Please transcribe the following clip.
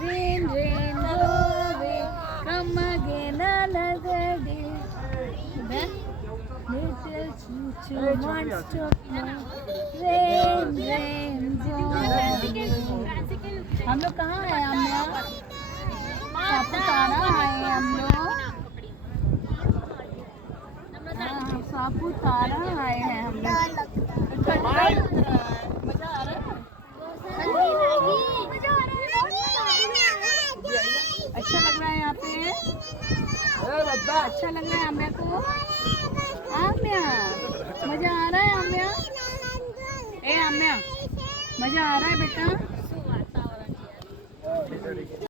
Rain, rain, go away, come again another day. Then, little choo-choo monster, rain, rain, go away. हम लोग कहाँ हैं अम्मा? सापुतारा आए हैं हम लोग। सापुतारा आए हैं हम लोग। मजा आ रहा है? अच्छा लग रहा है यहाँ पे? अच्छा लग रहा है आम्या को? आम्या मजा आ रहा है आम्या? ए आम्या मजा आ रहा है बेटा?